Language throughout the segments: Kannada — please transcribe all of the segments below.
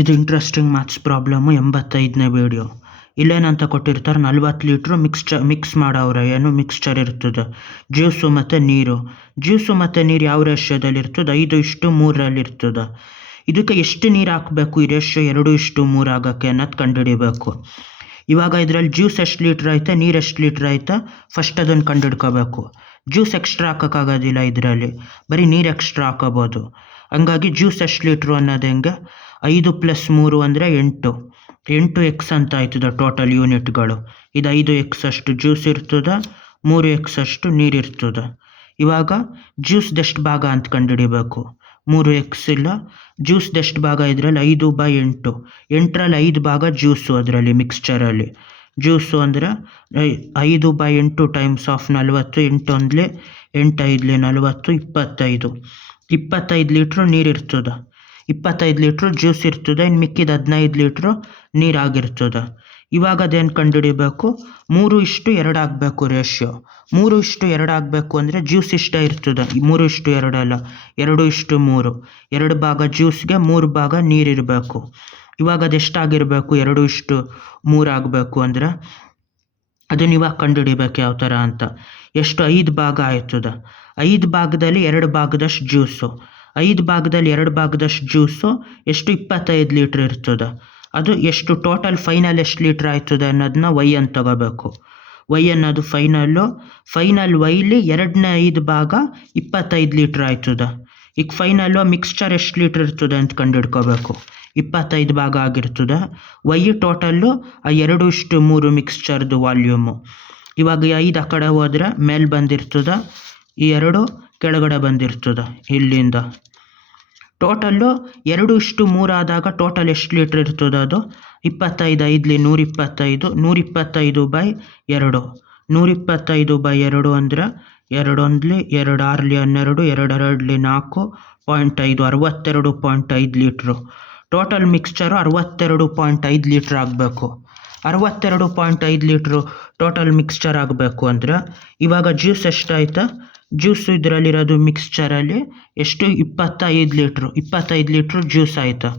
ಇದು ಇಂಟ್ರೆಸ್ಟಿಂಗ್ ಮ್ಯಾಥ್ಸ್ ಪ್ರಾಬ್ಲಮ್ಮು 85ನೇ ವೀಡಿಯೋ. ಇಲ್ಲೇನಂತ ಕೊಟ್ಟಿರ್ತಾರೆ, 40 ಲೀಟ್ರು ಮಿಕ್ಸ್ ಮಾಡವ್ರೆ. ಏನು ಮಿಕ್ಸ್ಚರ್ ಇರ್ತದೆ, ಜ್ಯೂಸು ಮತ್ತು ನೀರು. ಜ್ಯೂಸು ಮತ್ತು ನೀರು ಯಾವ ರೇಷ್ಯೋದಲ್ಲಿ ಇರ್ತದೆ? 5:3 ಇರ್ತದೆ. ಇದಕ್ಕೆ ಎಷ್ಟು ನೀರು ಹಾಕಬೇಕು ಈ ರೇಷ್ಯೋ 2:3 ಆಗೋಕ್ಕೆ ಅನ್ನೋದು ಕಂಡುಹಿಡಿಬೇಕು. ಇವಾಗ ಇದರಲ್ಲಿ ಜ್ಯೂಸ್ ಎಷ್ಟು ಲೀಟ್ರ್ ಐತೆ, ನೀರು ಎಷ್ಟು ಲೀಟ್ರ್ ಐತೆ, ಫಸ್ಟ್ ಅದನ್ನು ಕಂಡುಹಿಡ್ಕೋಬೇಕು. ಜ್ಯೂಸ್ ಎಕ್ಸ್ಟ್ರಾ ಹಾಕೋಕ್ಕಾಗೋದಿಲ್ಲ, ಇದರಲ್ಲಿ ಬರೀ ನೀರು ಎಕ್ಸ್ಟ್ರಾ ಹಾಕೋಬೋದು. ಹಂಗಾಗಿ ಜ್ಯೂಸ್ ಎಷ್ಟು ಲೀಟ್ರು ಅನ್ನೋದು ಹೆಂಗೆ, 5 + 3 ಅಂದರೆ 8. 8x ಅಂತ ಆಯ್ತದ ಟೋಟಲ್ ಯೂನಿಟ್ಗಳು. ಇದು 5x ಅಷ್ಟು ಜ್ಯೂಸ್ ಇರ್ತದೆ, 3x ಅಷ್ಟು ನೀರು ಇರ್ತದೆ. ಇವಾಗ ಜ್ಯೂಸ್ದೆಷ್ಟು ಭಾಗ ಅಂತ ಕಂಡುಹಿಡಿಬೇಕು. 3x ಇಲ್ಲ, ಜ್ಯೂಸ್ದೆಷ್ಟು ಭಾಗ ಇದರಲ್ಲಿ 5/8. 8ರಲ್ಲಿ 5 ಭಾಗ ಜ್ಯೂಸು, ಅದರಲ್ಲಿ ಮಿಕ್ಸ್ಚರಲ್ಲಿ ಜ್ಯೂಸು ಅಂದರೆ 5/8 ಟೈಮ್ಸ್ ಆಫ್ 40. 8 1 8 5 40, 25. 25 ಲೀಟ್ರು ನೀರು ಇರ್ತದೆ, 25 ಲೀಟ್ರು ಜ್ಯೂಸ್ ಇರ್ತದೆ. ಇನ್ನು ಮಿಕ್ಕಿದ 15 ಲೀಟ್ರು ನೀರಾಗಿರ್ತದೆ. ಇವಾಗ ಅದೇನು ಕಂಡುಹಿಡಿಬೇಕು, 3:2 ಆಗಬೇಕು ರೇಷ್ಯೋ. 3:2 ಆಗಬೇಕು ಅಂದರೆ ಜ್ಯೂಸ್ ಇಷ್ಟ ಇರ್ತದೆ, 3:2 ಅಲ್ಲ, 2:3. 2 ಭಾಗ ಜ್ಯೂಸ್ಗೆ 3 ಭಾಗ ನೀರಿರಬೇಕು. ಇವಾಗ ಅದೆಷ್ಟಾಗಿರಬೇಕು, 2:3 ಆಗಬೇಕು ಅಂದರೆ ಅದನ್ನು ಇವಾಗ ಕಂಡುಹಿಡಿಬೇಕು ಯಾವ ಥರ ಅಂತ. ಎಷ್ಟು 5 ಭಾಗ ಆಯ್ತದೆ. 5 ಭಾಗದಲ್ಲಿ 2 ಭಾಗದಷ್ಟು ಜ್ಯೂಸು. 5 ಭಾಗದಲ್ಲಿ 2 ಭಾಗದಷ್ಟು ಜ್ಯೂಸು ಎಷ್ಟು 25 ಲೀಟ್ರ್ ಇರ್ತದೆ. ಅದು ಎಷ್ಟು ಟೋಟಲ್ ಫೈನಲ್ ಎಷ್ಟು ಲೀಟ್ರ್ ಆಯ್ತದೆ ಅನ್ನೋದನ್ನ ವೈ ಅಂತ ತಗೋಬೇಕು. ವೈ ಅನ್ನೋದು ಫೈನಲ್ ವೈಲಿ 2ನೇ 5 ಭಾಗ 25 ಲೀಟ್ರ್ ಆಯ್ತದೆ. ಈಗ ಫೈನಲ್ಲು ಮಿಕ್ಸ್ಚರ್ ಎಷ್ಟು ಲೀಟ್ರ್ ಇರ್ತದೆ ಅಂತ ಕಂಡುಹಿಡ್ಕೋಬೇಕು. 25 ಭಾಗ ಆಗಿರ್ತದೆ. ವೈ ಟೋಟಲ್ಲು 2:3 ಮಿಕ್ಸ್ಚರ್ದು ವಾಲ್ಯೂಮು. ಇವಾಗ 5 ಆ ಕಡೆ ಹೋದರೆ ಮೇಲೆ ಬಂದಿರ್ತದೆ, ಈ 2 ಕೆಳಗಡೆ ಬಂದಿರ್ತದೆ ಇಲ್ಲಿಂದ. ಟೋಟಲ್ಲು 2:3 ಆದಾಗ ಟೋಟಲ್ ಎಷ್ಟು ಲೀಟ್ರ್ ಇರ್ತದೆ, ಅದು 25. 5 125, 125/2. 125/2 ಅಂದರೆ 2 1 2 6 12, 2 2 4, 0.5, 62.5 ಲೀಟ್ರು. ಟೋಟಲ್ ಮಿಕ್ಸ್ಚರು 62.5 ಲೀಟ್ರ್ ಆಗಬೇಕು. 62.5 ಲೀಟ್ರು ಟೋಟಲ್ ಮಿಕ್ಸ್ಚರ್ ಆಗಬೇಕು ಅಂದರೆ ಇವಾಗ ಜ್ಯೂಸ್ ಎಷ್ಟಾಯ್ತಾ, ಜ್ಯೂಸು ಇದರಲ್ಲಿರೋದು ಮಿಕ್ಸ್ಚರಲ್ಲಿ ಎಷ್ಟು 25 ಲೀಟ್ರು. 25 ಲೀಟ್ರು ಜ್ಯೂಸ್ ಆಯಿತಾ.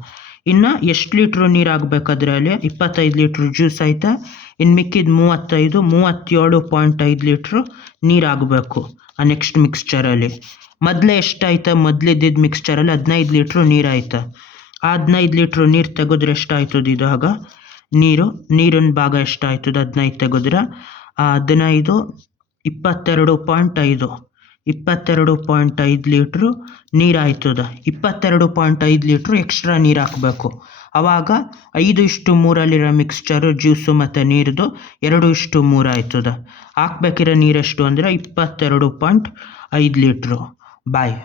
ಇನ್ನು ಎಷ್ಟು ಲೀಟ್ರು ನೀರು ಆಗಬೇಕು ಅದರಲ್ಲಿ, 25 ಲೀಟ್ರು ಜ್ಯೂಸ್ ಆಯಿತಾ. ಇನ್ನು ಮಿಕ್ಕಿದ 37.5 ಲೀಟ್ರು ನೀರು ಆಗಬೇಕು ಆ ನೆಕ್ಸ್ಟ್ ಮಿಕ್ಸ್ಚರಲ್ಲಿ. ಮೊದಲೇ ಎಷ್ಟಾಯ್ತಾ, ಮೊದಲಿದ್ದಿದ್ದು ಮಿಕ್ಸ್ಚರಲ್ಲಿ 15 ಲೀಟ್ರು ನೀರು ಆಯಿತಾ. ಆ 15 ಲೀಟ್ರು ನೀರು ತೆಗೆದ್ರೆ ಎಷ್ಟಾಯ್ತದೆ ಇದಾಗ ನೀರಿನ ಭಾಗ ಎಷ್ಟಾಯ್ತದೆ, 15 ತೆಗೆದ್ರೆ 15 22.5. 22.5 ಲೀಟ್ರು ನೀರು ಆಯ್ತದೆ. 22.5 ಲೀಟ್ರು ಎಕ್ಸ್ಟ್ರಾ ನೀರು ಹಾಕಬೇಕು. ಆವಾಗ 5:3 ಮಿಕ್ಸ್ಚರು ಜ್ಯೂಸು ಮತ್ತು ನೀರ್ದು 2:3 ಆಯ್ತದೆ. ಹಾಕ್ಬೇಕಿರೋ ನೀರೆಷ್ಟು ಅಂದರೆ 22.5 ಲೀಟ್ರು. ಬಾಯ್.